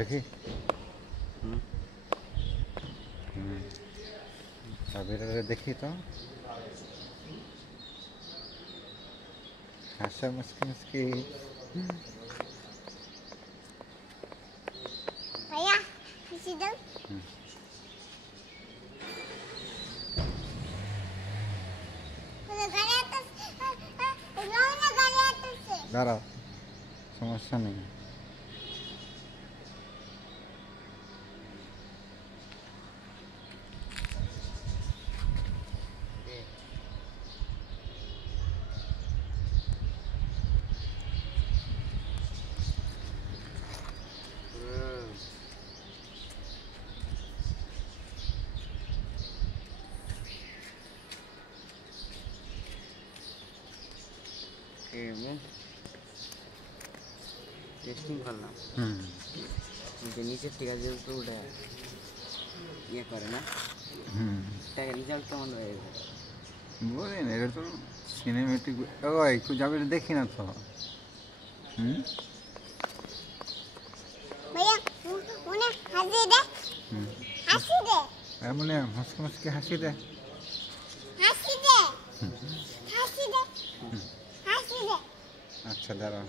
দেখি চাবিটা দেখি তো হাসা মুসকি মুসকি ভাইয়া হাসি দাও দাঁড়াও সমস্যা নেই টেস্টিং করলাম যে নিচের থেকে যেহেতু ওটা ইয়ে করে না রেজাল্ট কেমন হয়েছে বলেন এটা তো সিনেমেটিক ও একটু যাবে দেখি না তো ভাইয়া মনে হাসি দে হাসি দে মনে মুসকি মুসকি হাসি দে হাসি দে হাসি দে হাসি দে আচ্ছা দাঁড়াও